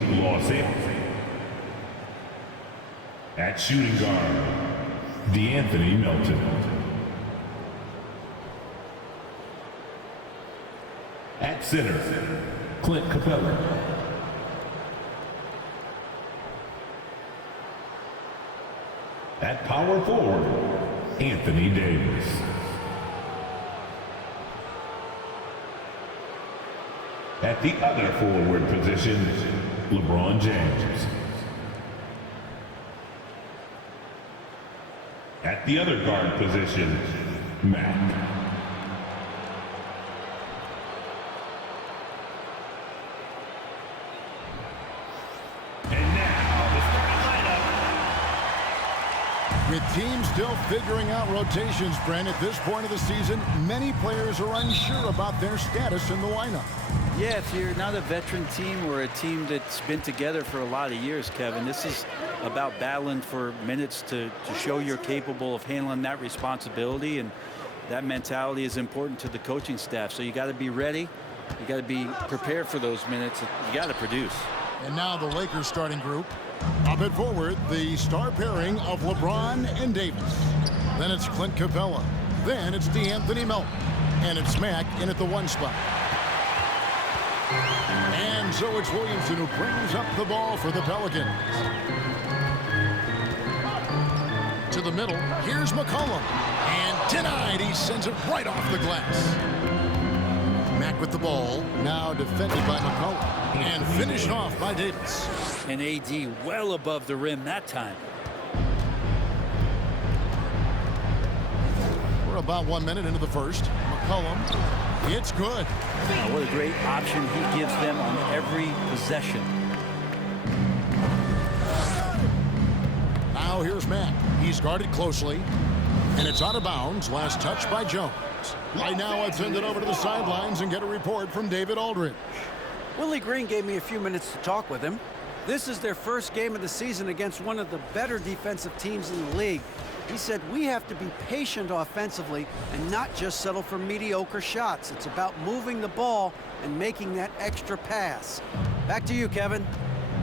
Los Angeles. At shooting guard, De'Anthony Melton. At center, Clint Capella. At power forward, Anthony Davis. At the other forward position, LeBron James. At the other guard position, Mac. With teams still figuring out rotations, Brent, at this point of the season, many players are unsure about their status in the lineup. Yeah, if you're not a veteran team or a team that's been together for a lot of years, Kevin, this is about battling for minutes to show you're capable of handling that responsibility, and that mentality is important to the coaching staff. So you got to be ready. You got to be prepared for those minutes. You got to produce. And now the Lakers starting group. Up at forward, the star pairing of LeBron and Davis. Then it's Clint Capella. Then it's De'Anthony Melton. And it's Mac in at the 1 spot. And so it's Williamson who brings up the ball for the Pelicans. To the middle, here's McCollum. And denied, he sends it right off the glass. Mac with the ball, now defended by McCollum. And finished off by Davis. And AD well above the rim that time. We're about 1 minute into the first. McCollum, it's good. Oh, what a great option he gives them on every possession. Now here's Mac. He's guarded closely. And it's out of bounds. Last touch by Jones. Right now, let's send it over to the sidelines and get a report from David Aldridge. Willie Green gave me a few minutes to talk with him. This is their first game of the season against one of the better defensive teams in the league. He said we have to be patient offensively and not just settle for mediocre shots. It's about moving the ball and making that extra pass. Back to you, Kevin.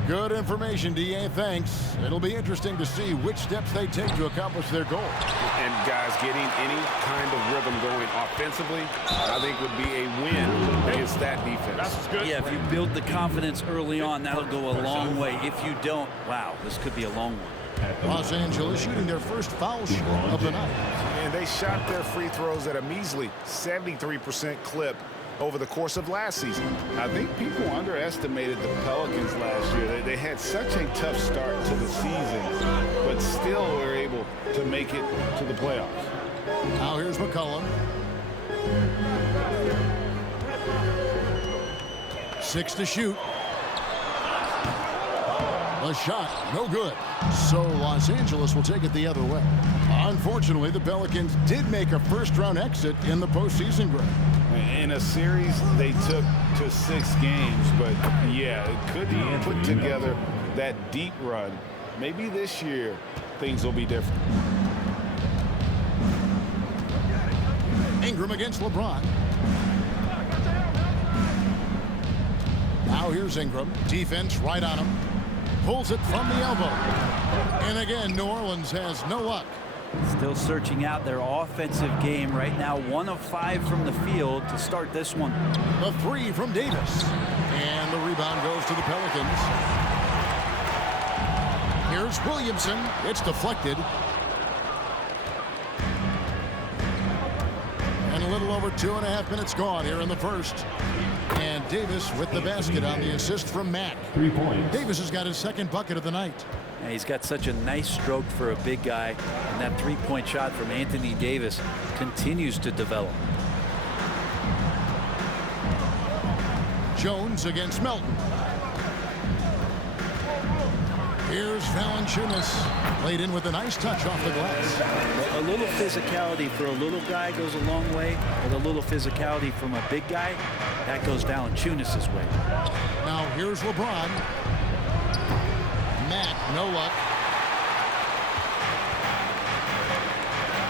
Good information, D.A. Thanks. It'll be interesting to see which steps they take to accomplish their goal. And guys, getting any kind of rhythm going offensively, I think would be a win against that defense. Yeah, if you build the confidence early on, that'll go a long way. If you don't, wow, this could be a long one. Los Angeles shooting their first foul shot of the night. And they shot their free throws at a measly 73% clip over the course of last season. I think people underestimated the Pelicans last year. They had such a tough start to the season, but still were able to make it to the playoffs. Now here's McCollum. 6 to shoot. The shot, no good. So Los Angeles will take it the other way. Unfortunately, the Pelicans did make a first-round exit in the postseason, Greg. In a series they took to 6 games, but yeah, it couldn't put together that deep run. Maybe this year things will be different. Ingram against LeBron. Now here's Ingram. Defense right on him. Pulls it from the elbow. And again, New Orleans has no luck. Still searching out their offensive game right now. 1 of 5 from the field to start this one. The 3 from Davis. And the rebound goes to the Pelicans. Here's Williamson. It's deflected. And a little over 2.5 minutes gone here in the first. And Davis with the basket on the assist from Mac. 3 points. Davis has got his second bucket of the night. And he's got such a nice stroke for a big guy. And that three-point shot from Anthony Davis continues to develop. Jones against Melton. Here's Valanciunas. Laid in with a nice touch off the glass. A little physicality for a little guy goes a long way, but a little physicality from a big guy, that goes Valanciunas' way. Now here's LeBron. Mac, no luck.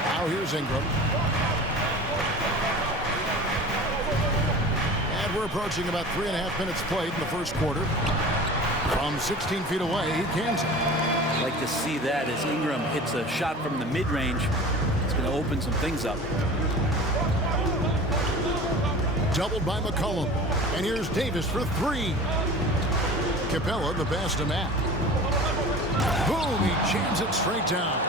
Now here's Ingram. approaching about 3.5 minutes played in the first quarter. From 16 feet away, he cans it. I'd like to see that as Ingram hits a shot from the mid-range. It's going to open some things up. Doubled by McCollum. And here's Davis for three. Capella, the pass to Matt. Boom, he jams it straight down.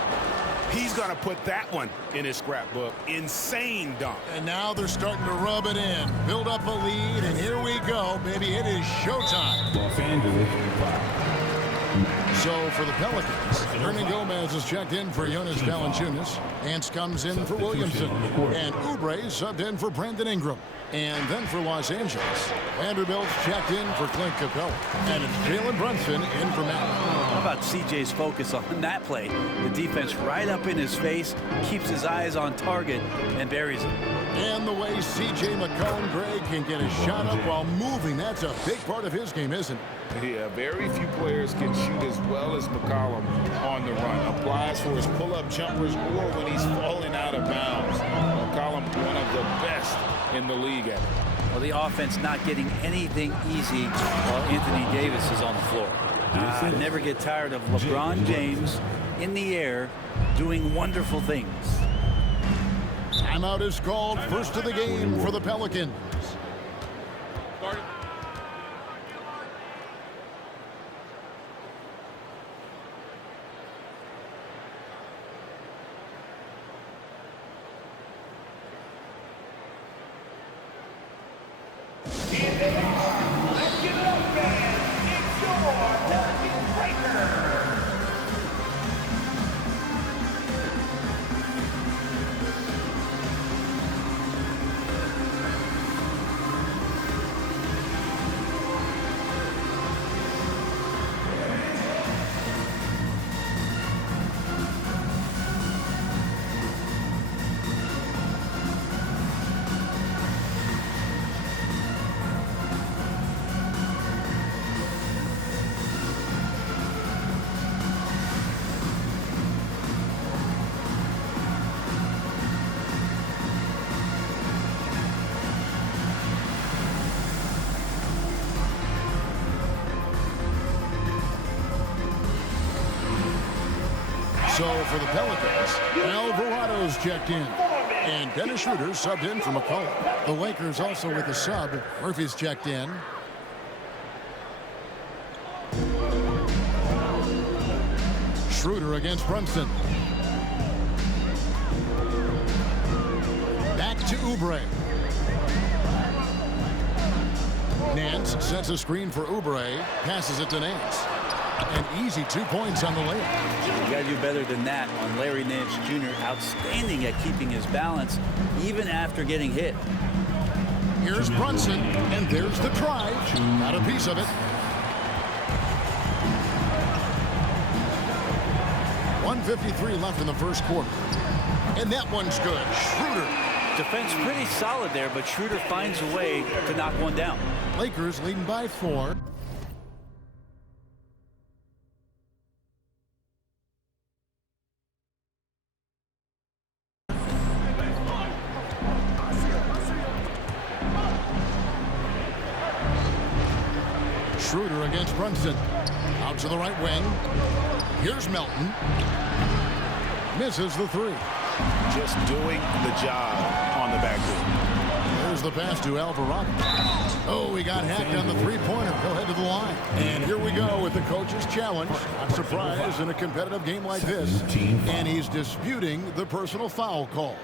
He's going to put that one in his scrapbook. Insane dunk. And now they're starting to rub it in. Build up a lead, and here we go, baby. It is showtime. Los Angeles 5. So for the Pelicans, Hernan Gomez is checked in for Jonas Valanciunas. Ants comes in for Williamson. And Oubre subbed in for Brandon Ingram. And then for Los Angeles, Vanderbilt's checked in for Clint Capella. And it's Jalen Brunson in for Matt. How about CJ's focus on that play? The defense right up in his face, keeps his eyes on target, and buries it. And the way C.J. McCollum, Greg, can get a shot up while moving, that's a big part of his game, isn't it? Yeah, very few players can shoot as well as McCollum on the run. Applies for his pull-up jumpers or when he's falling out of bounds. McCollum, one of the best in the league at it. Well, the offense not getting anything easy while Anthony Davis is on the floor. Never get tired of LeBron James in the air doing wonderful things. Timeout is called. First of the game for the Pelicans. So for the Pelicans, Alvarado's checked in. And Dennis Schroeder subbed in for McCollum. The Lakers also with a sub. Murphy's checked in. Schroeder against Brunson. Back to Oubre. Nance sets a screen for Oubre. Passes it to Nance. An easy 2 points on the layup. You got to do better than that on Larry Nance Jr. Outstanding at keeping his balance, even after getting hit. Here's Brunson, and there's the try. Got a piece of it. 1:53 left in the first quarter. And that one's good. Schroeder. Defense pretty solid there, but Schroeder finds a way to knock one down. Lakers leading by 4. Schroeder against Brunson. Out to the right wing. Here's Melton. Misses the three. Just doing the job on the backboard. There's the pass to Alvarado. Oh, he got hacked on the three-pointer. He'll head to the line. And here we go with the coach's challenge. I'm surprised in a competitive game like this. And he's disputing the personal foul call.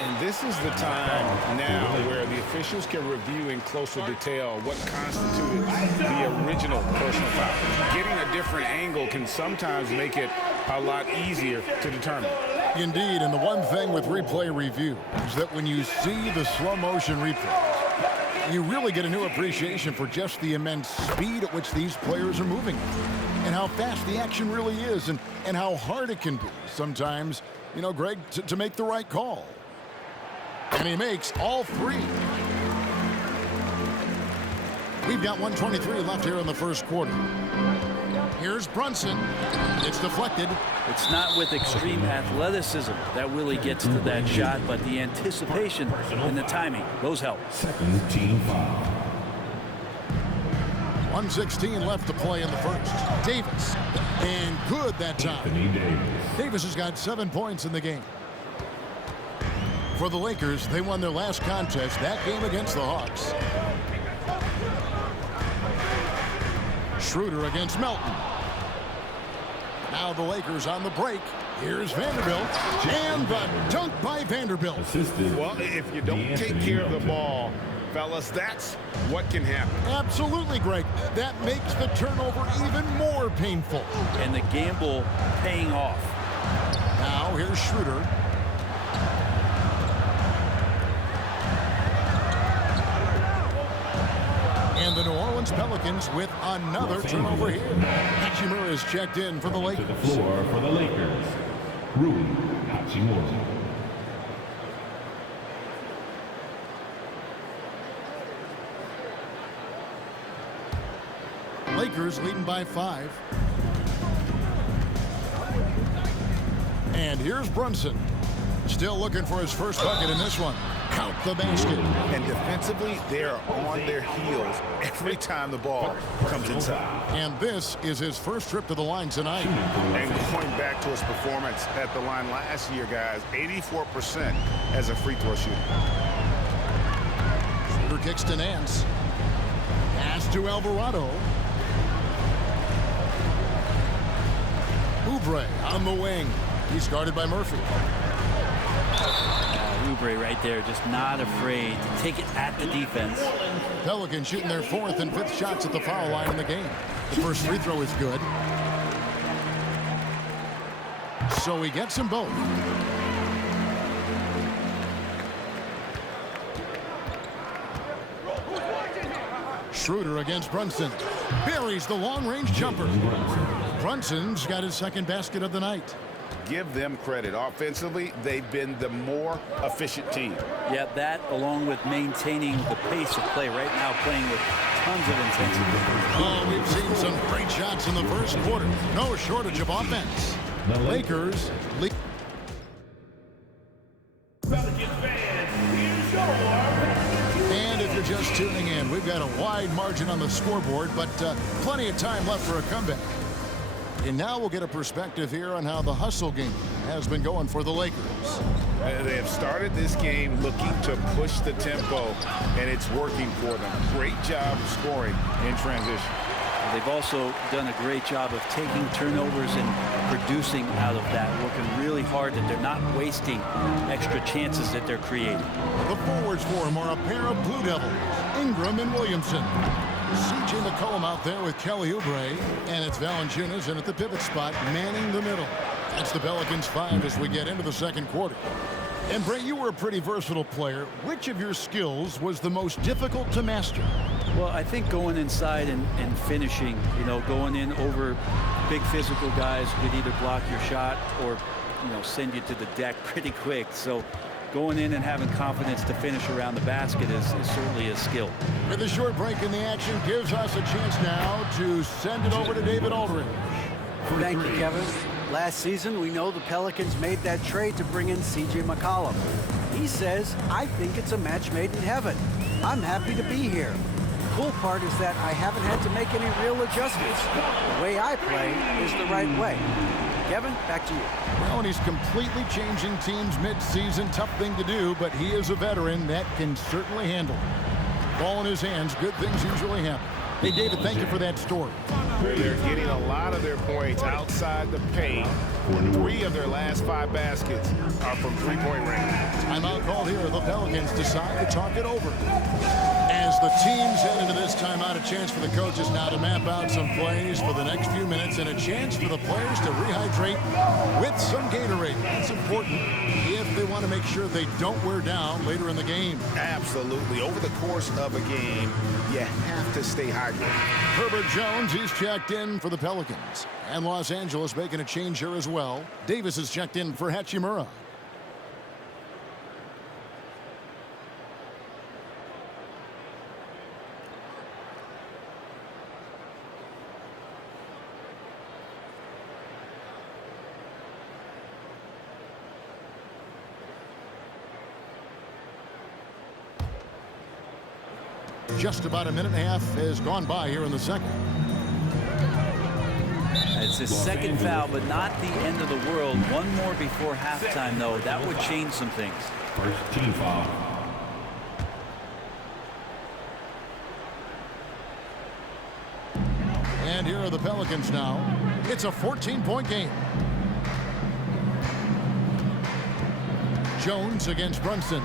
And this is the time now where the officials can review in closer detail what constituted the original personal foul. Getting a different angle can sometimes make it a lot easier to determine. Indeed, and the one thing with replay review is that when you see the slow motion replay, you really get a new appreciation for just the immense speed at which these players are moving and how fast the action really is and how hard it can be sometimes, you know, Greg, to make the right call. And he makes all three. We've got 1:23 left here in the first quarter. Here's Brunson. It's deflected. It's not with extreme athleticism that Willie gets to that shot, but the anticipation and the timing, those help. Second team foul. 1:16 left to play in the first. Davis. And good that time. Anthony Davis. Davis has got 7 points in the game. For the Lakers, they won their last contest, that game against the Hawks. Schroeder against Melton. Now the Lakers on the break. Here's Vanderbilt. And the dunk by Vanderbilt. Assisted. Well, if you don't take care of the ball, fellas, that's what can happen. Absolutely, Greg. That makes the turnover even more painful. And the gamble paying off. Now here's Schroeder. And the New Orleans Pelicans with another turnover here. Hachimura is checked in for the To Lakers. the floor for the Lakers. Rui Hachimura. Lakers leading by 5. And here's Brunson. Still looking for his first bucket in this one. Count the basket. And defensively, they are on their heels every time the ball comes inside. And this is his first trip to the line tonight. And going back to his performance at the line last year, guys, 84% as a free throw shooter. Schroeder kicks to Nance. Pass to Alvarado. Oubre on the wing. He's guarded by Murphy. Oubre right there, just not afraid to take it at the defense. Pelicans shooting their 4th and 5th shots at the foul line in the game. The first free throw is good. So he gets them both. Schroeder against Brunson. Buries the long-range jumper. Brunson's got his second basket of the night. Give them credit. Offensively, they've been the more efficient team. Yeah, that along with maintaining the pace of play right now, playing with tons of intensity. Oh, we've seen some great shots in the first quarter. No shortage of offense. The Lakers lead. And if you're just tuning in, we've got a wide margin on the scoreboard, but plenty of time left for a comeback. And now we'll get a perspective here on how the hustle game has been going for the Lakers. They have started this game looking to push the tempo, and it's working for them. Great job of scoring in transition. They've also done a great job of taking turnovers and producing out of that, working really hard that they're not wasting extra chances that they're creating. The forwards for him are a pair of Blue Devils, Ingram and Williamson. C.J. McCollum out there with Kelly Oubre, and it's Valanciunas in at the pivot spot, manning the middle. That's the Pelicans 5 as we get into the second quarter. And Brent, you were a pretty versatile player. Which of your skills was the most difficult to master? Well, I think going inside and finishing, going in over big physical guys could either block your shot or, send you to the deck pretty quick. So going in and having confidence to finish around the basket is certainly a skill. With a short break in the action gives us a chance now to send it over to David Aldridge. Thank you, Kevin. Last season, we know the Pelicans made that trade to bring in C.J. McCollum. He says, I think it's a match made in heaven. I'm happy to be here. The cool part is that I haven't had to make any real adjustments. The way I play is the right way. Kevin, back to you. Well, and he's completely changing teams mid-season. Tough thing to do, but he is a veteran that can certainly handle it. Ball in his hands, good things usually happen. Hey, David, thank you for that story. They're getting a lot of their points outside the paint. 3 of their last 5 baskets are from three-point range. Timeout called here. The Pelicans decide to talk it over. As the teams head into this timeout, a chance for the coaches now to map out some plays for the next few minutes and a chance for the players to rehydrate with some Gatorade. That's important if they want to make sure they don't wear down later in the game. Absolutely. Over the course of a game, you have to stay hydrated. Herbert Jones, he's checked in for the Pelicans. And Los Angeles making a change here as well. Davis is checked in for Hachimura. Just about a minute and a half has gone by here in the second. It's his second foul, but not the end of the world. One more before halftime, though. That would change some things. First team foul. And here are the Pelicans now. It's a 14-point game. Jones against Brunson.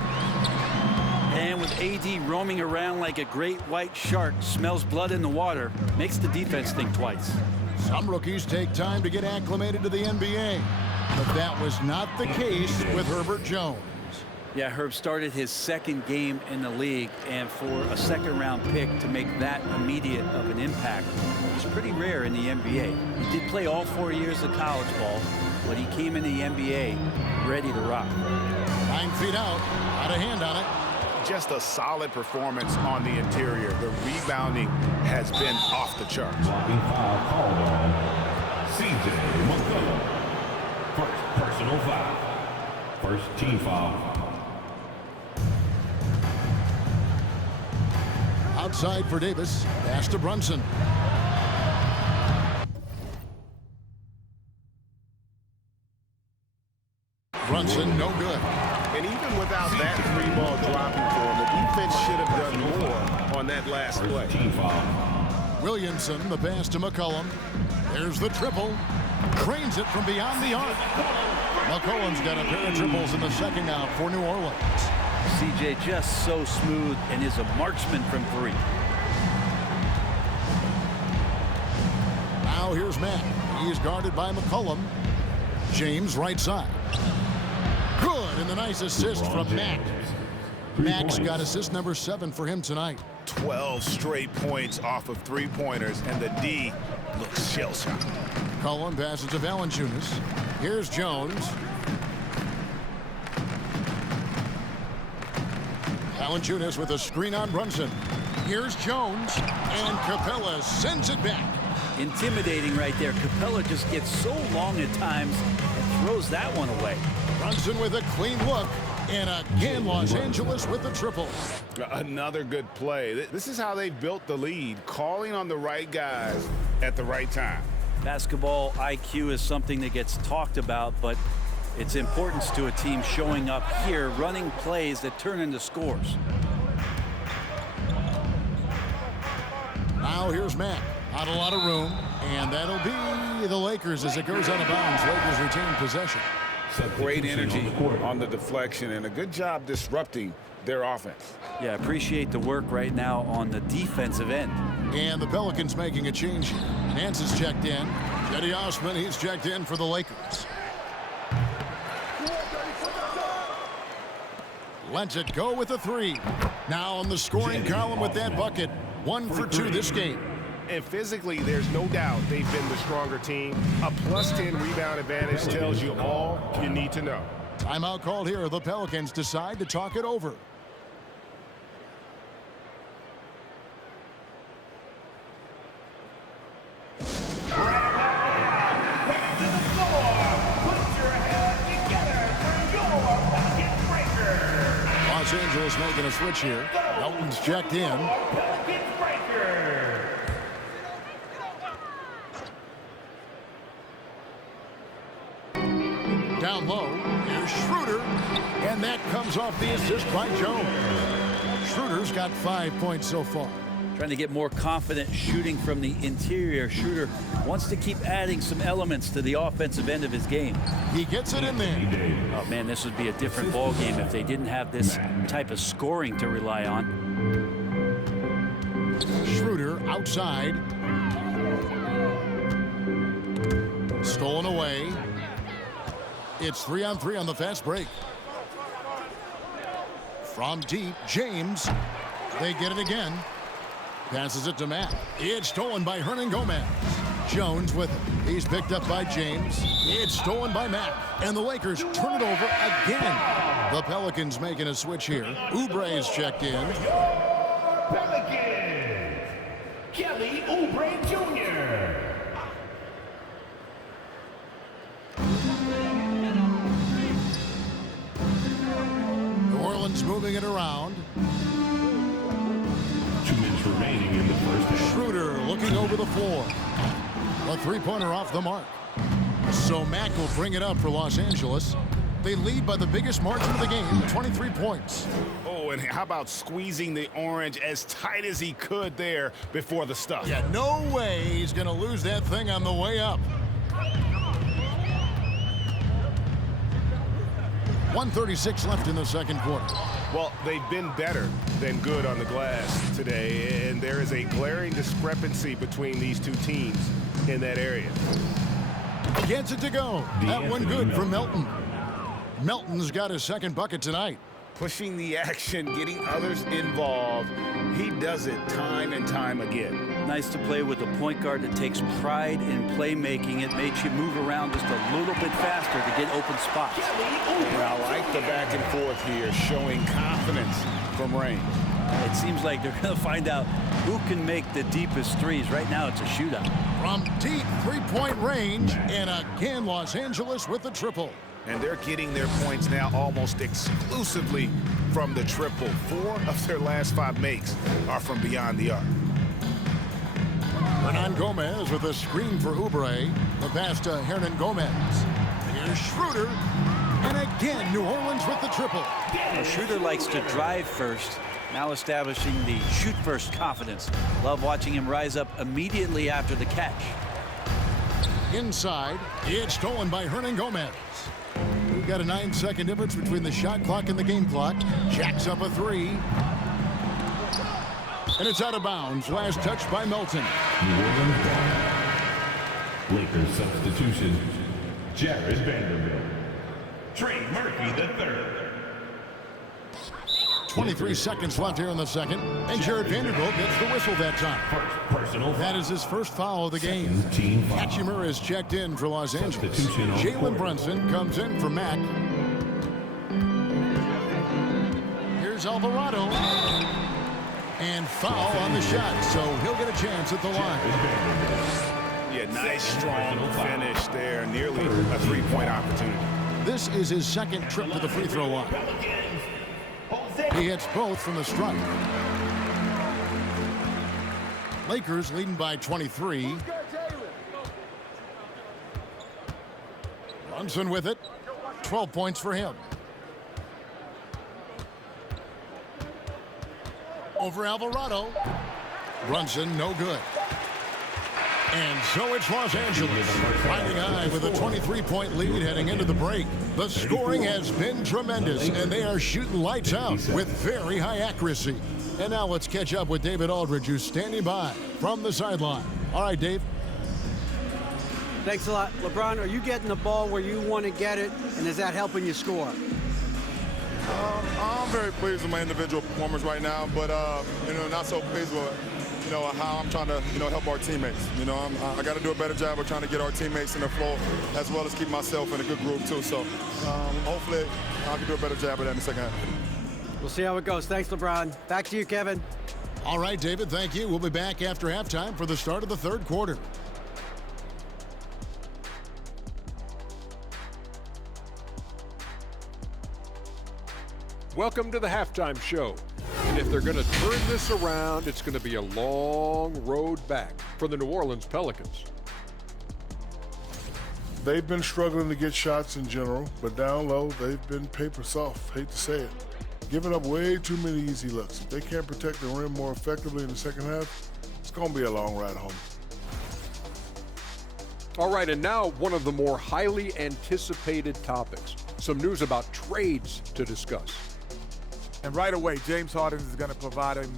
And with AD roaming around like a great white shark, smells blood in the water, makes the defense think twice. Some rookies take time to get acclimated to the NBA, but that was not the case with Herbert Jones. Yeah, Herb started his second game in the league, and for a second-round pick to make that immediate of an impact is pretty rare in the NBA. He did play all 4 years of college ball, but he came in the NBA ready to rock. 9 feet out of hand on it. Just a solid performance on the interior. The rebounding has been off the charts. Blocking foul called on C.J. McCollum. First personal foul. First team foul. Outside for Davis. Pass to Brunson. Brunson, no good. And even without that three ball dropping for him, the defense should have done more on that last play. First team foul. Williamson, the pass to McCollum. There's the triple. Cranes it from beyond the arc. McCollum's got a pair of triples in the second out for New Orleans. CJ just so smooth and is a marksman from three. Now here's Matt. He's guarded by McCollum. James right side. Good, and the nice assist from Matt. Max got assist number 7 for him tonight. 12 straight points off of three-pointers, and the D looks shell-shocked. McCollum passes to Valanciunas. Here's Jones. Valanciunas with a screen on Brunson. Here's Jones, and Capella sends it back. Intimidating right there. Capella just gets so long at times and throws that one away. Brunson with a clean look, and again Los Angeles with the triple. Another good play. This is how they built the lead, calling on the right guys at the right time. Basketball IQ is something that gets talked about, but its importance to a team showing up here, running plays that turn into scores. Now here's Matt. Not a lot of room, and that'll be the Lakers as it goes out of bounds. Lakers retain possession. Great energy on the deflection and a good job disrupting their offense. Yeah, appreciate the work right now on the defensive end. And the Pelicans making a change here. Nance is checked in. Cedi Osman, he's checked in for the Lakers. Lets it go with a 3. Now on the scoring column with that bucket. 1 for 2 this game. And physically, there's no doubt they've been the stronger team. A +10 rebound advantage tells you all you need to know. Timeout called here. The Pelicans decide to talk it over. Los Angeles making a switch here. Melton's checked in. Down low, here's Schroeder, and that comes off the assist by Jones. Schroeder's got 5 points so far. Trying to get more confident shooting from the interior. Schroeder wants to keep adding some elements to the offensive end of his game. He gets it in there. Oh man, this would be a different ball game if they didn't have this type of scoring to rely on. Schroeder outside. Stolen away. It's 3-on-3 on the fast break. From deep, James. They get it again. Passes it to Matt. It's stolen by Hernangomez. Jones with it. He's picked up by James. It's stolen by Matt. And the Lakers turn it over again. The Pelicans making a switch here. Oubre's checked in. Pelicans, Kelly Oubre Jr. New Orleans moving it around. remaining in the first half. Schroeder looking over the floor. A three-pointer off the mark. So Mack will bring it up for Los Angeles. They lead by the biggest margin of the game, 23 points. Oh, and how about squeezing the orange as tight as he could there before the stuff? Yeah, no way he's going to lose that thing on the way up. 1:36 left in the second quarter. Well, they've been better than good on the glass today, and there is a glaring discrepancy between these two teams in that area. Gets it to go. That one good for Melton. Melton's got his second bucket tonight. Pushing the action, getting others involved. He does it time and time again. Nice to play with a point guard that takes pride in playmaking. It makes you move around just a little bit faster to get open spots. And I like the back and forth here, showing confidence from Rain. It seems like they're going to find out who can make the deepest threes. Right now, it's a shootout. From deep three-point range, and again, Los Angeles with the triple. And they're getting their points now almost exclusively from the triple. 4 of their last 5 makes are from beyond the arc. Hernan Gomez with a screen for Oubre. The pass to Hernan Gomez. Here's Schroeder. And again, New Orleans with the triple. Now, Schroeder likes to drive first, now establishing the shoot-first confidence. Love watching him rise up immediately after the catch. Inside, it's stolen by Hernan Gomez. We've got a 9-second difference between the shot clock and the game clock. Jacks up a three. And it's out of bounds. Last touch by Melton. New Orleans ball. Lakers substitution. Jared Vanderbilt. Trey Murphy III. 23 seconds left here in the second. And Jared Vanderbilt gets the whistle that time. First personal That foul. is his first foul of the game. Team foul. Hachimura is checked in for Los Angeles. Substitution on Jalen court. Brunson comes in for Mack. Here's Alvarado. And foul on the shot, so he'll get a chance at the line. Yeah, nice, strong finish there. Nearly a three-point opportunity. This is his second trip to the free throw line. He hits both from the stripe. Lakers leading by 23. Brunson with it. 12 points for him. Over Alvarado. Brunson, no good. And so it's Los Angeles riding high with a 23-point lead heading into the break. The scoring has been tremendous, and they are shooting lights out with very high accuracy. And now let's catch up with David Aldridge, who's standing by from the sideline. All right, Dave. Thanks a lot. LeBron, are you getting the ball where you want to get it, and is that helping you score? I'm very pleased with my individual performance right now, but not so pleased with how I'm trying to help our teammates. I got to do a better job of trying to get our teammates in the flow as well as keep myself in a good groove too. So hopefully I can do a better job of that in the second half. We'll see how it goes. Thanks, LeBron. Back to you, Kevin. All right, David, thank you. We'll be back after halftime for the start of the third quarter. Welcome to the halftime show. And if they're going to turn this around, it's going to be a long road back for the New Orleans Pelicans. They've been struggling to get shots in general, but down low, they've been paper soft. Hate to say it. Giving up way too many easy looks. If they can't protect the rim more effectively in the second half, it's going to be a long ride home. All right, and now one of the more highly anticipated topics. Some news about trades to discuss. And right away, James Harden is going to provide a And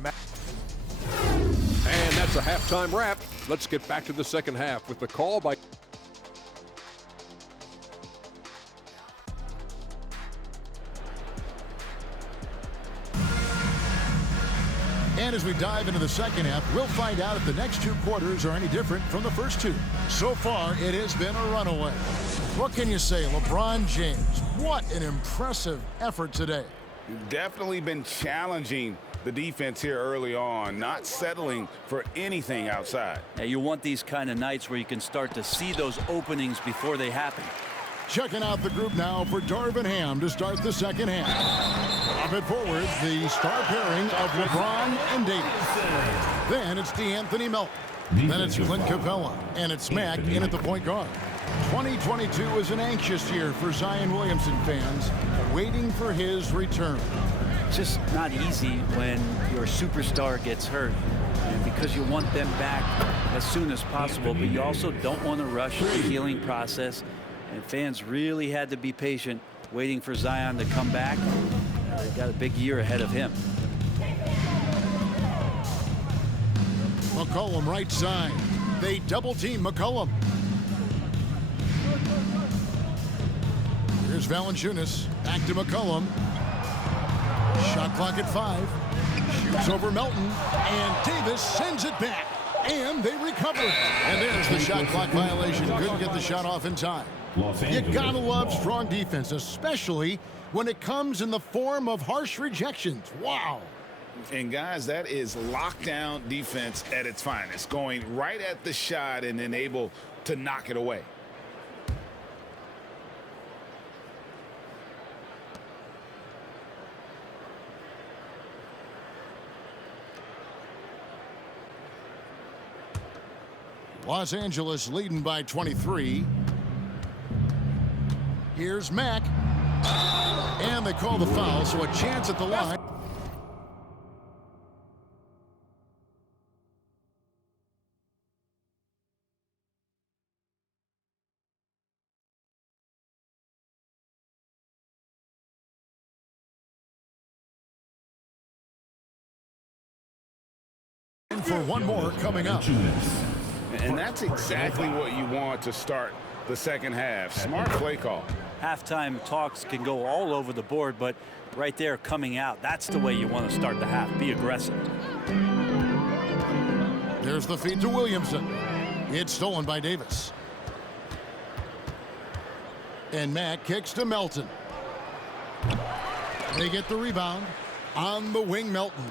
that's a halftime wrap. Let's get back to the second half with the call by... And as we dive into the second half, we'll find out if the next two quarters are any different from the first two. So far, it has been a runaway. What can you say, LeBron James? What an impressive effort today. Definitely been challenging the defense here early on, not settling for anything outside. Now, you want these kind of nights where you can start to see those openings before they happen. Checking out the group now for Darvin Ham to start the second half. A Up at forward, the star pairing of LeBron and Davis. Then it's DeAnthony Melton. Then it's Clint Capella. And it's Mack in at the point guard. 2022 is an anxious year for Zion Williamson fans, waiting for his return. Just not easy when your superstar gets hurt, and because you want them back as soon as possible, but you also don't want to rush the healing process. And fans really had to be patient, waiting for Zion to come back. They've got a big year ahead of him. McCollum right side. They double team McCollum. Here's Valanciunas. Back to McCollum. Shot clock at 5. Shoots over Melton. And Davis sends it back. And they recover it. And there's the shot clock violation. Couldn't get the shot off in time. You gotta love strong defense, especially when it comes in the form of harsh rejections. Wow. And guys, that is lockdown defense at its finest, going right at the shot and then able to knock it away. Los Angeles leading by 23. Here's Mack. And they call the foul, so a chance at the line. For one more coming up. And that's exactly what you want to start the second half. Smart play call. Halftime talks can go all over the board, but right there coming out, that's the way you want to start the half. Be aggressive. There's the feed to Williamson. It's stolen by Davis. And Mack kicks to Melton. They get the rebound. On the wing, Melton.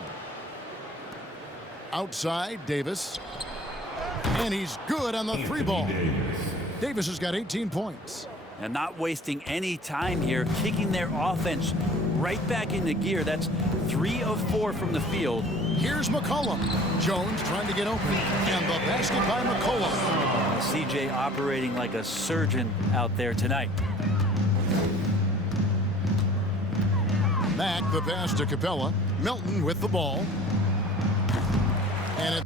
Outside, Davis. And he's good on the 3 ball. Davis has got 18 points. And not wasting any time here, kicking their offense right back into gear. That's 3 of 4 from the field. Here's McCollum. Jones trying to get open. And the basket by McCollum. CJ operating like a surgeon out there tonight. Mack the pass to Capella. Melton with the ball. And it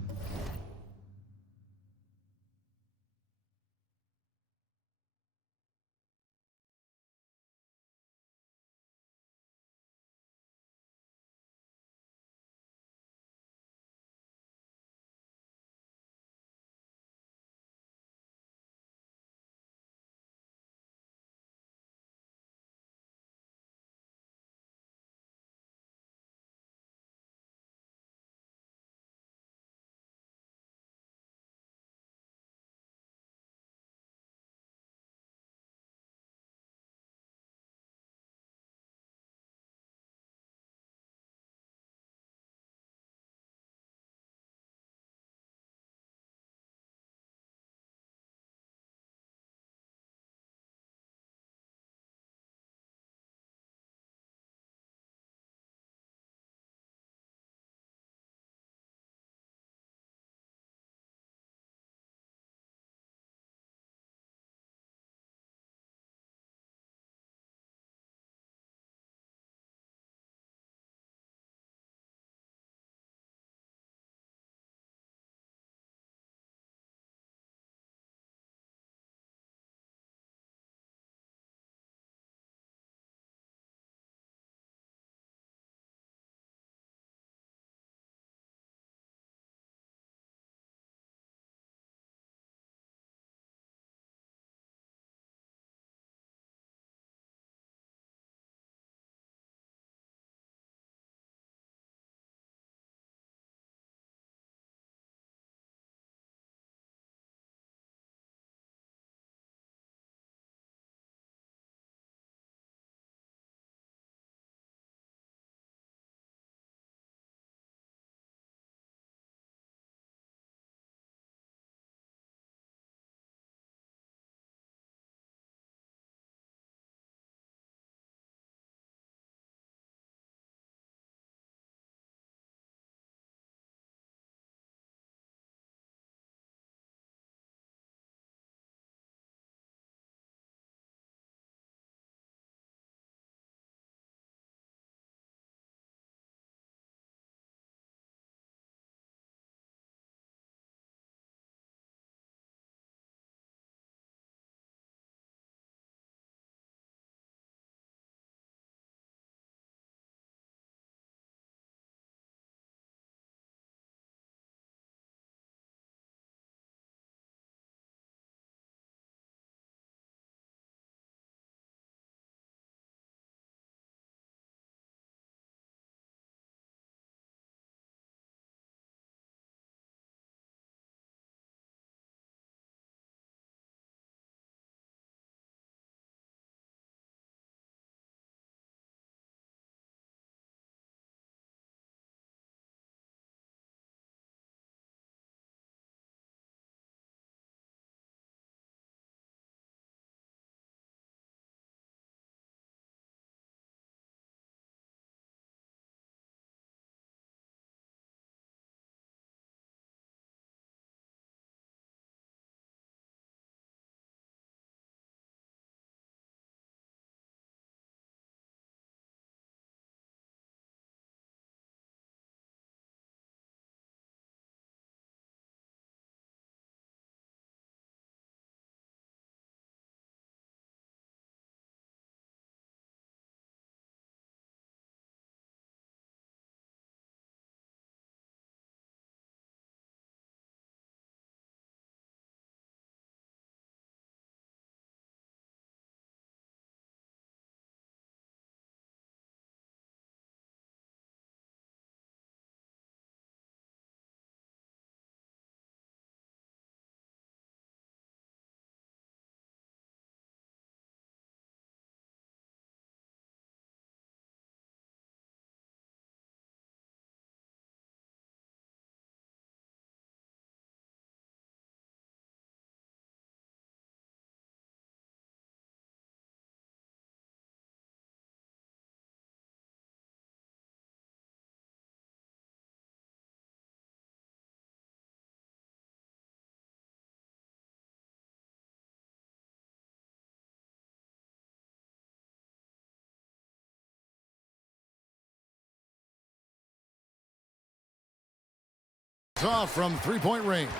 Shots off from three-point range.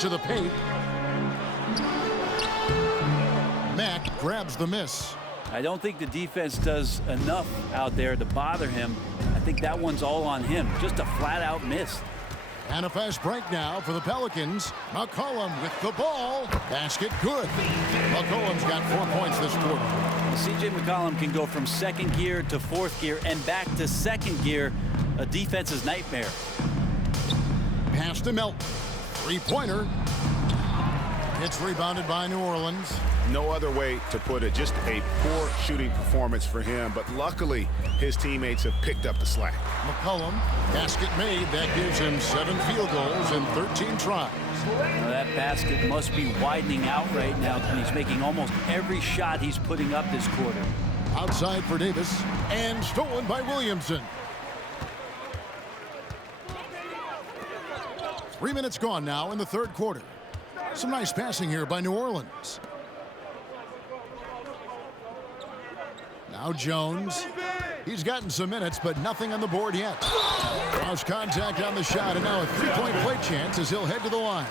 To the paint. Mack grabs the miss. I don't think the defense does enough out there to bother him. I think that one's all on him. Just a flat-out miss. And a fast break now for the Pelicans. McCollum with the ball. Basket good. McCollum's got 4 points this quarter. C.J. McCollum can go from second gear to fourth gear and back to second gear. A defense's nightmare. Pass to Melton. Three-pointer. It's rebounded by New Orleans. No other way to put it. Just a poor shooting performance for him. But luckily, his teammates have picked up the slack. McCollum, basket made. That gives him 7 field goals in 13 tries. Now that basket must be widening out right now. He's making almost every shot he's putting up this quarter. Outside for Davis. And stolen by Williamson. 3 minutes gone now in the third quarter. Some nice passing here by New Orleans. Now Jones. He's gotten some minutes, but nothing on the board yet. Draws contact on the shot, and now a three-point play chance as he'll head to the line.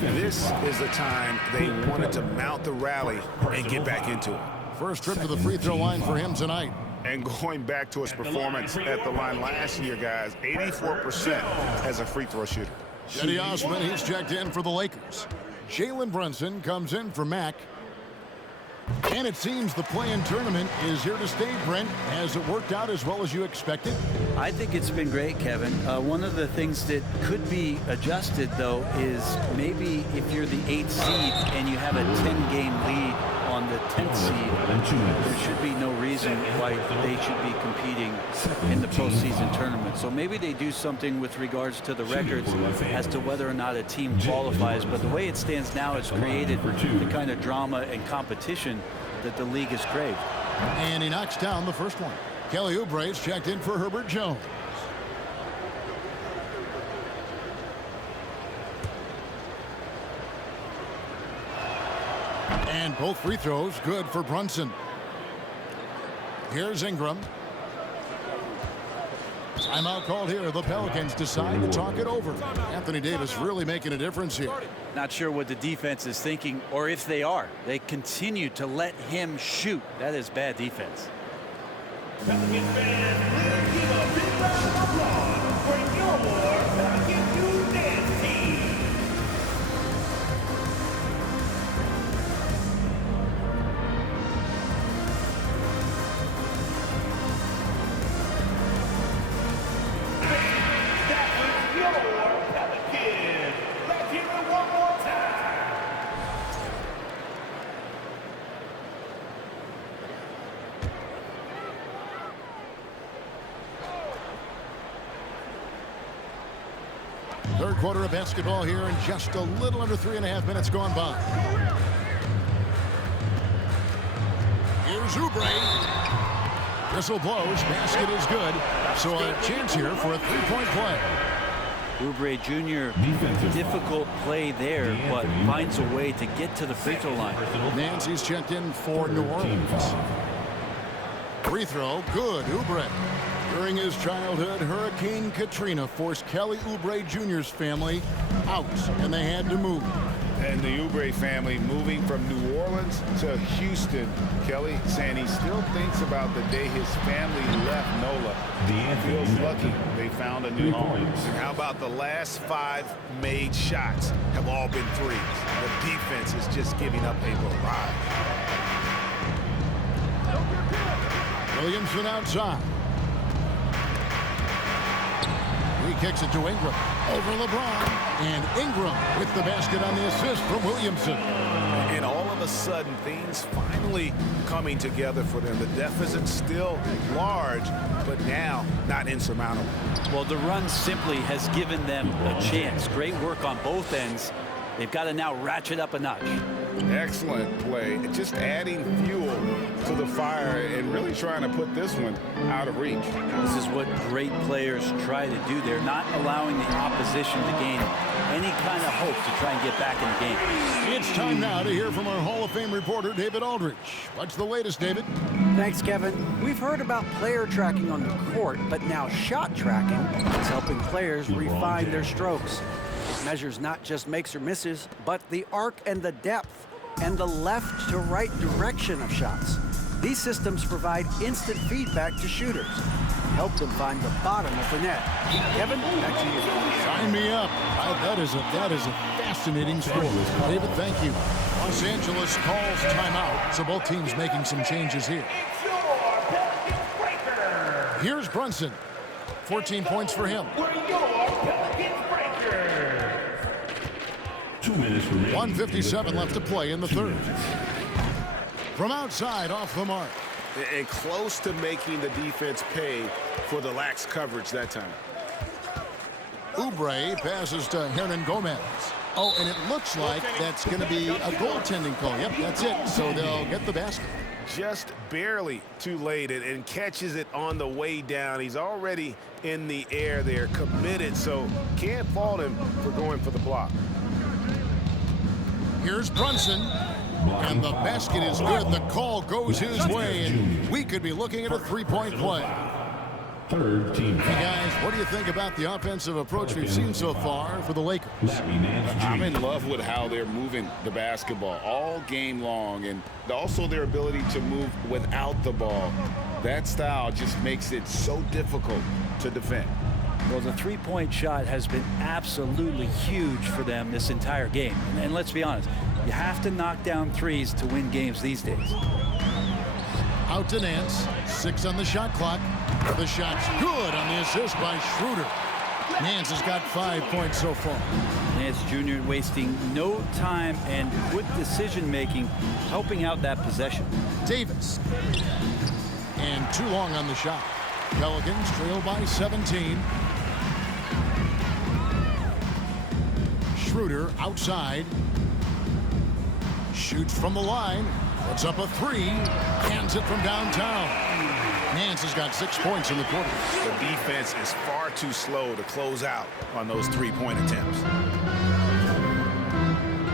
This is the time they wanted to mount the rally and get back into it. First trip to the free throw line for him tonight. And going back to his performance at the line last year, guys, 84% as a free throw shooter. Cedi Osman, he's checked in for the Lakers. Jalen Brunson comes in for Mack. And it seems the play-in tournament is here to stay, Brent. Has it worked out as well as you expected? I think it's been great, Kevin. One of the things that could be adjusted, though, is maybe if you're the 8th seed and you have a 10-game lead on the 10th seed, there should be no reason why they should be competing in the postseason tournament. So maybe they do something with regards to the records as to whether or not a team qualifies. But the way it stands now, it's created the kind of drama and competition that the league has craved. And he knocks down the first one. Kelly Oubre's checked in for Herbert Jones. And both free throws good for Brunson. Here's Ingram. Timeout called here. The Pelicans decide to talk it over. Anthony Davis really making a difference here. Not sure what the defense is thinking, or if they are. They continue to let him shoot. That is bad defense. Pelicans fans, let's give a big round of applause for your Pelicans New Dance Team. Third quarter of basketball here, and just a little under 3.5 minutes gone by. Here's Oubre. Whistle blows. Basket is good. So a chance here for a three-point play. Oubre Jr. difficult play there, but finds a way to get to the free throw line. Nancy's checked in for New Orleans. Free throw, good. Oubre. During his childhood, Hurricane Katrina forced Kelly Oubre Jr.'s family out, and they had to move. And the Oubre family moving from New Orleans to Houston. Kelly saying he still thinks about the day his family left NOLA. He feels lucky they found a new home. And how about the last 5 made shots have all been threes? The defense is just giving up a barrage. Williamson outside. He kicks it to Ingram. Over LeBron. And Ingram with the basket on the assist from Williamson. And all of a sudden, things finally coming together for them. The deficit still large, but now not insurmountable. Well, the run simply has given them a chance. Great work on both ends. They've got to now ratchet up a notch. Excellent play. Just adding fuel to the fire and really really trying to put this one out of reach. This is what great players try to do. They're not allowing the opposition to gain any kind of hope to try and get back in the game. It's time now to hear from our Hall of Fame reporter, David Aldridge. What's the latest, David? Thanks, Kevin. We've heard about player tracking on the court, but now shot tracking is helping players refine their strokes. It measures not just makes or misses, but the arc and the depth and the left to right direction of shots. These systems provide instant feedback to shooters, help them find the bottom of the net. Kevin, back to you. Sign me up. That is a fascinating story. David, thank you. Los Angeles calls timeout, so both teams making some changes here. Here's Brunson. 14 points for him. 2 minutes remaining. 1:57 left to play in the third. From outside, off the mark. And close to making the defense pay for the lax coverage that time. Oubre passes to Hernan Gomez. Oh, and it looks like that's going to be a goaltending call. Yep, that's it. So they'll get the basket. Just barely too late and catches it on the way down. He's already in the air there, committed, so can't fault him for going for the block. Here's Brunson, and the basket is good. The call goes his way, and we could be looking at a three-point play. Third team. Hey, guys, what do you think about the offensive approach we've seen so far for the Lakers? I'm in love with how they're moving the basketball all game long, and also their ability to move without the ball. That style just makes it so difficult to defend. Well, the three-point shot has been absolutely huge for them this entire game. And let's be honest, you have to knock down threes to win games these days. Out to Nance. 6 on the shot clock. The shot's good on the assist by Schroeder. Nance has got 5 points so far. Nance Jr. wasting no time and quick decision-making, helping out that possession. Davis. And too long on the shot. Pelicans trail by 17. Schroeder outside. Shoots from the line. Puts up a three. Hands it from downtown. Nance has got 6 points in the quarter. The defense is far too slow to close out on those three-point attempts.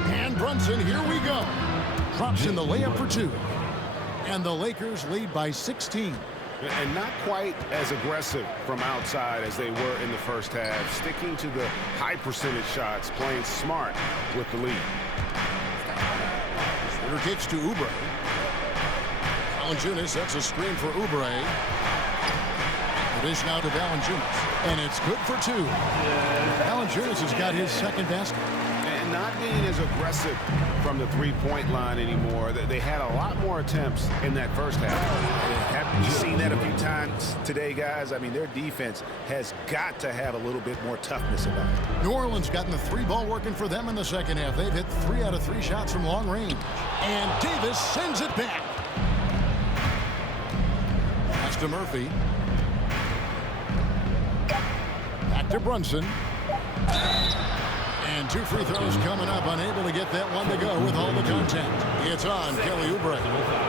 And Brunson, here we go. Drops in the layup for 2. And the Lakers lead by 16. And not quite as aggressive from outside as they were in the first half, sticking to the high percentage shots, playing smart with the lead. Schroeder kicks to Oubre. Valanciunas sets a screen for Oubre. The dish now to Valanciunas. And it's good for 2. Valanciunas has got his second basket. And not being as aggressive from the three-point line anymore. They had a lot more attempts in that first half. Haven't you seen that a few times today, guys? I mean, their defense has got to have a little bit more toughness about it. New Orleans gotten the 3-ball working for them in the second half. They've hit 3 out of 3 shots from long range. And Davis sends it back. Pass to Murphy. Back to Brunson. And 2 free throws coming up. Unable to get that one to go with all the contact. It's on Kelly Oubre.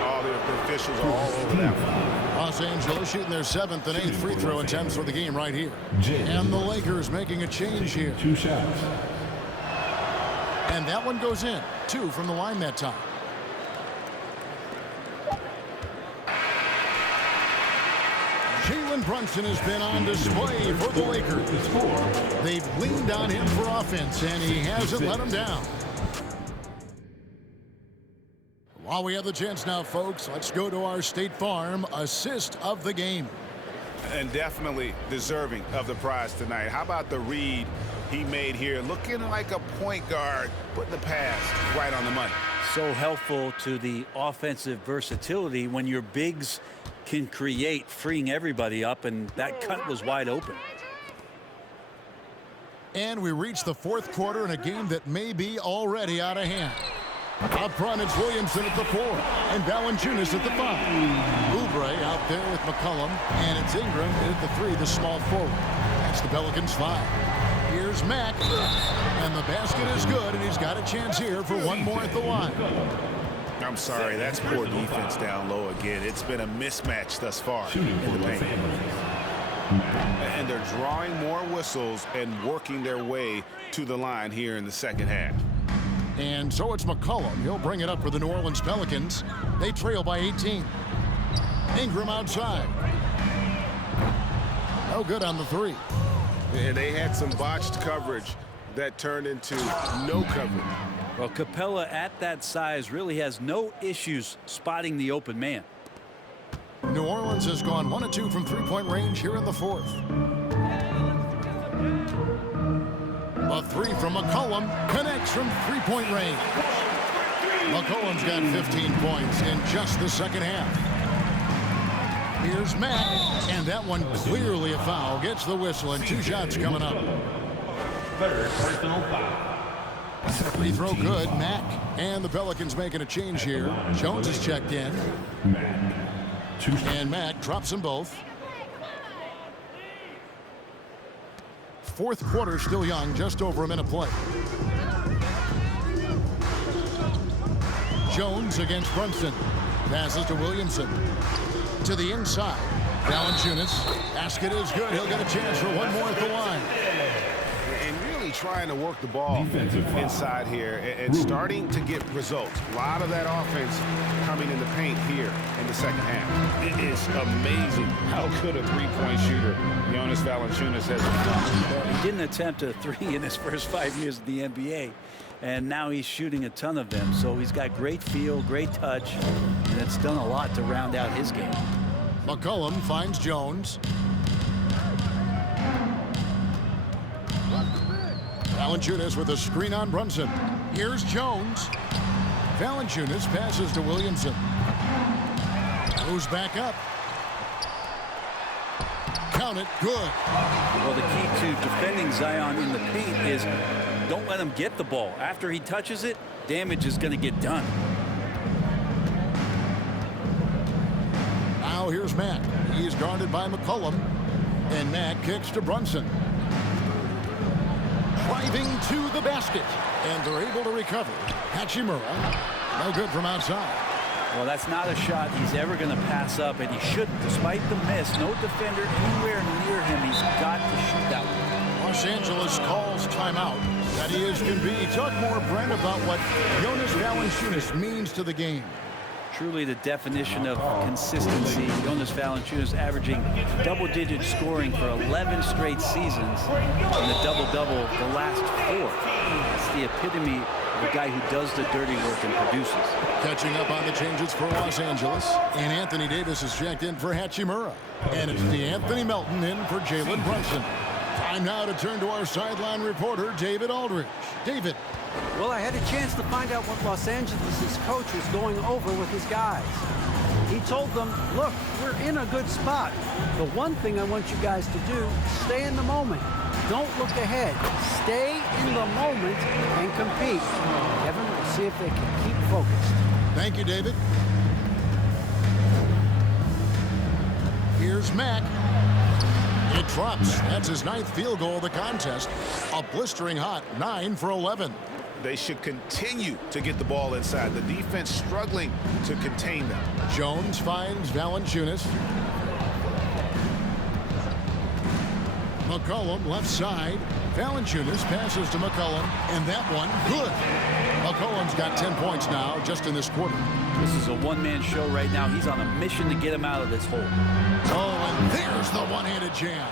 All the officials are all over that one. Los Angeles shooting their 7th and 8th free throw attempts for the game right here. And the Lakers making a change here. 2 shots. And that one goes in. 2 from the line that time. Jalen Brunson has been on display for the Lakers. They've leaned on him for offense, and he hasn't let them down. While we have the chance now, folks, let's go to our State Farm assist of the game. And definitely deserving of the prize tonight. How about the read he made here? Looking like a point guard, putting the pass right on the money. So helpful to the offensive versatility when your bigs can create, freeing everybody up, and that cut was wide open. And we reach the 4th quarter in a game that may be already out of hand. Up front, it's Williamson at the 4 and Valanciunas at the 5. Oubre out there with McCollum, and it's Ingram at the 3, the small forward. That's the Pelicans 5. Here's Mack, and the basket is good, and he's got a chance here for one more at the line. I'm sorry, that's poor defense down low again. it's been a mismatch thus far Shooting for in the Los paint. Angeles. And they're drawing more whistles and working their way to the line here in the second half. And so it's McCollum. He'll bring it up for the New Orleans Pelicans. They trail by 18. Ingram outside. No good on the three. And they had some botched coverage that turned into no coverage. Well, Capella at that size really has no issues spotting the open man. New Orleans has gone 1 of 2 from three-point range here in the fourth. A three from McCollum connects from three-point range. McCollum's got 15 points in just the second half. Here's Mack, and that one clearly a foul. Gets the whistle, and 2 shots coming up. Third personal foul. Free throw good, Mack. And the Pelicans making a change here. Jones is checked in. And Mack drops them both. Fourth quarter still young, just over a minute play. Jones against Brunson. Passes to Williamson. To the inside. Valanciunas. Basket is good. He'll get a chance for one more at the line. And really trying to work the ball inside here and starting to get results. A lot of that offense coming in the paint here in the second half. It is amazing how good a three-point shooter Jonas Valanciunas has become. He didn't attempt a three in his first 5 years in the NBA, and now he's shooting a ton of them. So he's got great feel, great touch, and it's done a lot to round out his game. McCollum finds Jones. Valanciunas with a screen on Brunson. Here's Jones. Valanciunas passes to Williamson. Moves back up. Count it. Good. Well, the key to defending Zion in the paint is don't let him get the ball. After he touches it, damage is going to get done. Now here's Mack. He's guarded by McCollum. And Mack kicks to Brunson. Driving to the basket. And they're able to recover. Hachimura. No good from outside. Well, that's not a shot he's ever going to pass up, and he shouldn't. Despite the miss, no defender anywhere near him. He's got to shoot that one. Los Angeles calls timeout. That is can be. Talk more, Brent, about what Jonas Valanciunas means to the game. Truly the definition of consistency. Jonas Valanciunas averaging double-digit scoring for 11 straight seasons, and the double-double the last 4. That's the epitome of a guy who does the dirty work and produces. Catching up on the changes for Los Angeles, and Anthony Davis is checked in for Hachimura. And it's DeAnthony Melton in for Jalen Brunson. Time now to turn to our sideline reporter, David Aldridge. David. Well, I had a chance to find out what Los Angeles' coach was going over with his guys. He told them, look, we're in a good spot. The one thing I want you guys to do, stay in the moment. Don't look ahead. Stay in the moment and compete. Kevin, we'll see if they can keep focused. Thank you, David. Here's Mack. It drops. That's his 9th field goal of the contest. A blistering hot 9 for 11. They should continue to get the ball inside. The defense struggling to contain them. Jones finds Valanciunas. McCollum left side. Valanciunas passes to McCollum, and that one good. McCollum's got 10 points now just in this quarter. This is a one-man show right now. He's on a mission to get him out of this hole. Oh, and there's the one-handed jam.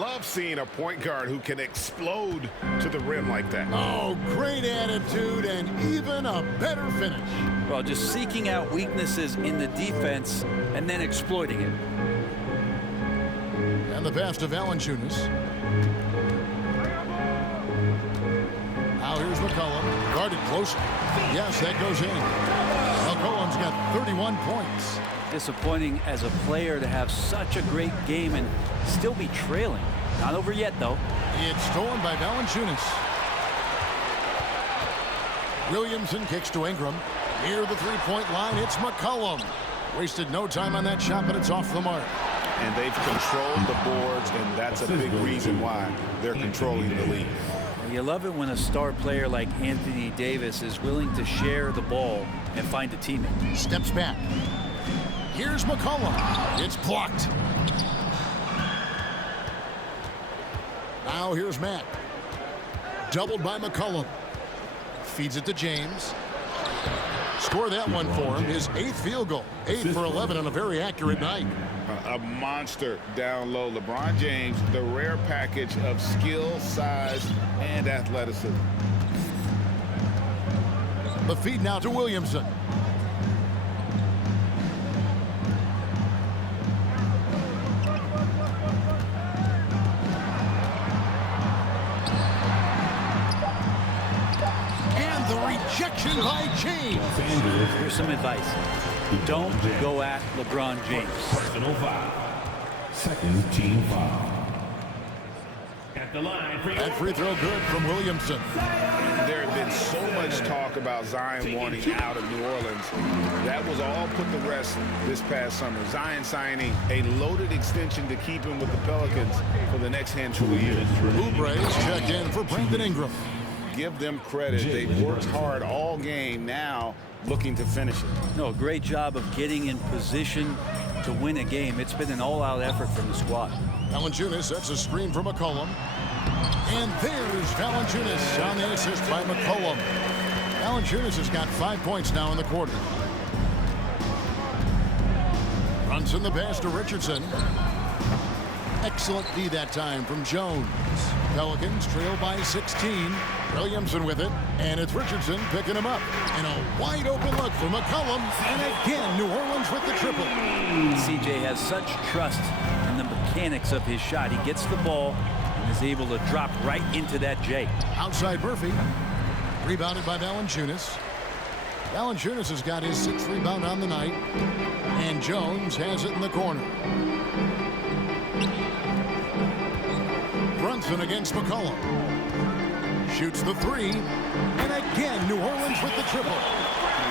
Love seeing a point guard who can explode to the rim like that. Oh, great attitude and even a better finish. Well, just seeking out weaknesses in the defense and then exploiting it. And the pass to Valanciunas. Now here's McCollum. Guarded closely. Yes, that goes in. McCollum's got 31 points. Disappointing as a player to have such a great game and still be trailing. Not over yet, though. It's stolen by Valanciunas. Williamson kicks to Ingram. Near the three-point line, it's McCollum. Wasted no time on that shot, but it's off the mark. And they've controlled the boards, and that's a big reason why they're controlling the lead. You love it when a star player like Anthony Davis is willing to share the ball and find a teammate. Steps back. Here's McCollum. It's blocked. Now here's Matt. Doubled by McCollum. Feeds it to James. Score that one for him. His 8th field goal. 8 for 11 on a very accurate night. A monster down low. LeBron James, the rare package of skill, size, and athleticism. The feed now to Williamson. And the rejection by James. Here's some advice. Don't go at LeBron James. Personal foul. Second team foul. At the line. That free throw good from Williamson. There had been so much talk about Zion wanting out of New Orleans. That was all put to rest this past summer. Zion signing a loaded extension to keep him with the Pelicans for the next handful of years. Oubre's checked in for Brandon Ingram. Give them credit. They've worked hard all game, now looking to finish it. No, great job of getting in position to win a game. It's been an all-out effort from the squad. Valanciunas sets a screen for McCollum. And there's Valanciunas on the assist by McCollum. Valanciunas has got 5 points now in the quarter. Brunson the pass to Richardson. Excellent D that time from Jones. Pelicans trail by 16. Williamson with it, and it's Richardson picking him up. And a wide open look for McCollum, and again New Orleans with the triple. CJ has such trust in the mechanics of his shot. He gets the ball and is able to drop right into that J. Outside Murphy, rebounded by Valanciunas. Valanciunas has got his 6th rebound on the night, and Jones has it in the corner. Brunson against McCollum. Shoots the 3, and again New Orleans with the triple.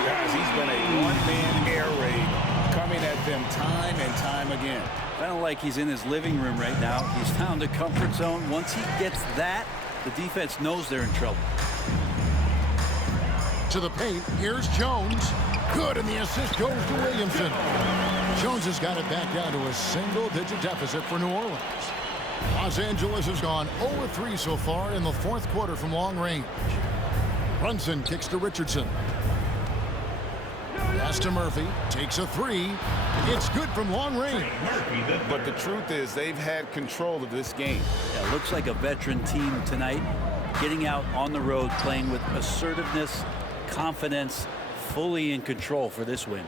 Guys, he's been a one-man air raid coming at them time and time again. Kind of like he's in his living room right now. He's found a comfort zone. Once he gets that, the defense knows they're in trouble. To the paint, here's Jones. Good, and the assist goes to Williamson. Jones has got it back down to a single-digit deficit for New Orleans. Los Angeles has gone 0-3 so far in the 4th quarter from long range. Brunson kicks to Richardson. Pass to Murphy. Takes a 3. It's good from long range. But the truth is they've had control of this game. Yeah, looks like a veteran team tonight. Getting out on the road, playing with assertiveness, confidence, fully in control for this win.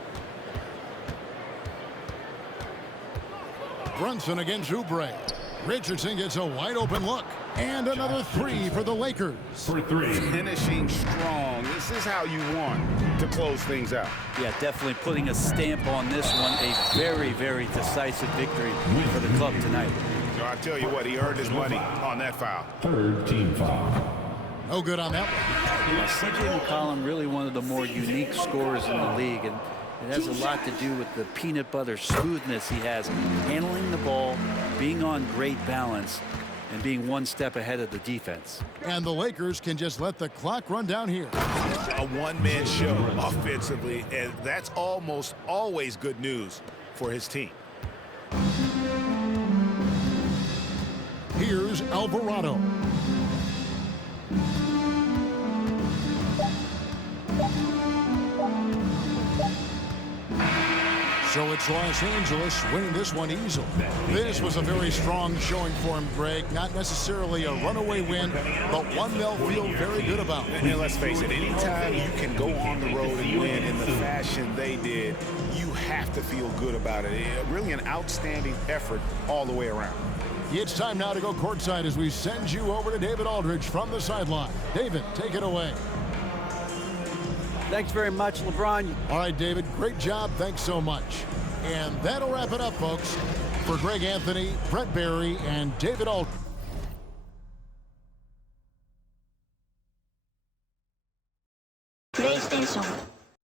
Brunson against Oubre. Richardson gets a wide open look. And another 3 for the Lakers. For 3. Finishing strong. This is how you want to close things out. Yeah, definitely putting a stamp on this one. A very, very decisive victory for the club tonight. So I tell you what, he earned his money on that foul. Third team foul. No good on that one. Yeah, CJ McCollum, really one of the more unique scorers in the league, and it has a lot to do with the peanut butter smoothness he has, handling the ball, being on great balance, and being one step ahead of the defense. And the Lakers can just let the clock run down here. A one-man show offensively, and that's almost always good news for his team. Here's Alvarado. So it's Los Angeles winning this one easily. This was a very strong showing for him, Greg. Not necessarily a runaway win, but one they'll feel very good about. And let's face it, anytime you can go on the road and win in the fashion they did, you have to feel good about it. Really an outstanding effort all the way around. It's time now to go courtside as we send you over to David Aldridge from the sideline. David, take it away. Thanks very much, LeBron. All right, David, great job. Thanks so much. And that'll wrap it up, folks. For Greg Anthony, Brett Barry, and David Aldridge. PlayStation